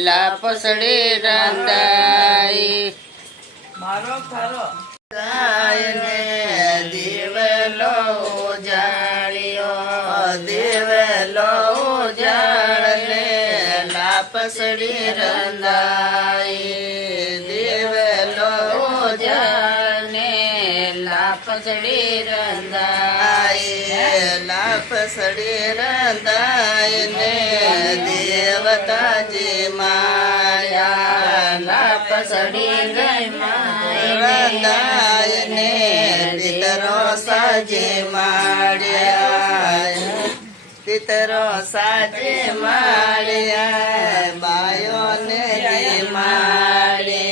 લાપસડી રંધાઈ મારો ખરો ને દિવેલો ઉજાડ્યો દિવેલો ઉજાડ ને લાપસડી રંધાઈ દિવેલો ઉજાડ ને લાપસડી રંધાઈ લાપસડી રંધાઈ ને દેવતાજી માયા લાપસડી રંધાઈ ને પિતરો સાજે માળ્યા પિતરો સાજે માળ્યા બાયોને માળે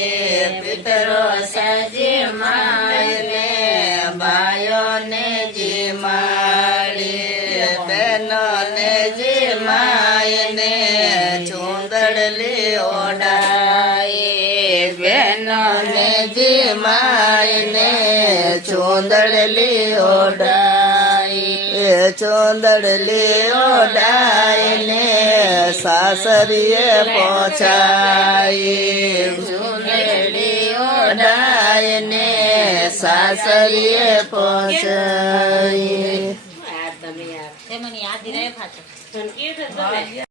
પિતરો સાજે માળે બાયોને જી માળે બહેનોને જી માયને ચૂંદડલી ઓઢાઈ બહેનોને જી માયને ચૂંદડલી ઓઢાઈ ચૂંદડલી ઓઢાઈને સાસરીએ પહોંચાઈ ચૂંદડલી ઓઢાઈને સાસરીએ પહોંચાઈ તમે યાદ મને યાદ રહે પાછો